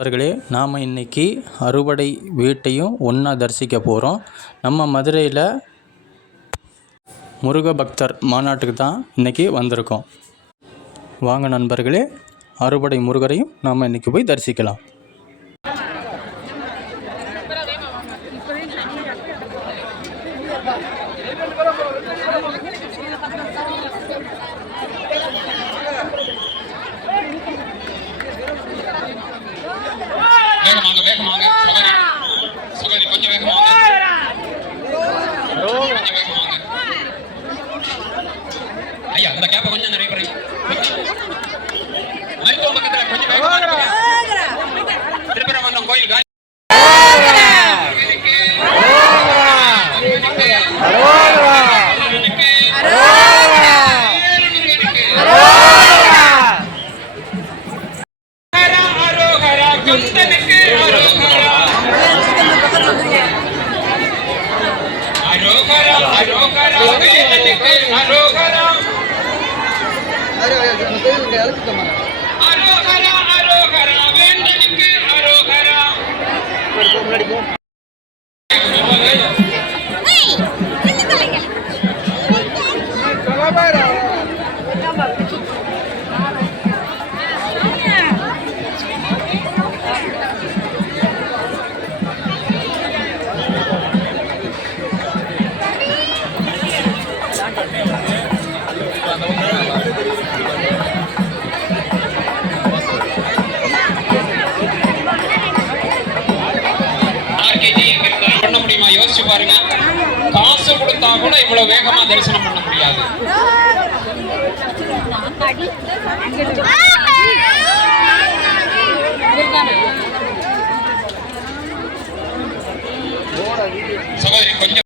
அவர்களே, நாம் இன்றைக்கி அறுபடை வீட்டையும் ஒன்றா தரிசிக்க போகிறோம். நம்ம மதுரையில் முருக பக்தர் மாநாட்டுக்கு தான் இன்றைக்கி வந்திருக்கோம். வாங்க நண்பர்களே, அறுபடை முருகரையும் நாம் இன்றைக்கி போய் தரிசிக்கலாம். வேகமாக சகோதரி கொஞ்சம் வேகமாக ஐயா அந்த கேப்ப கொஞ்சம் நிறைய பேர் மருத்துவ பக்கத்துல கொஞ்சம் வேகமாக திருப்பரங்குன்றம் கோயில் பண்ண முடியுமா? யோசிச்சு பாருங்க. காசு கொடுத்தா கூட இவ்வளவு வேகமா தரிசனம் பண்ண முடியாது.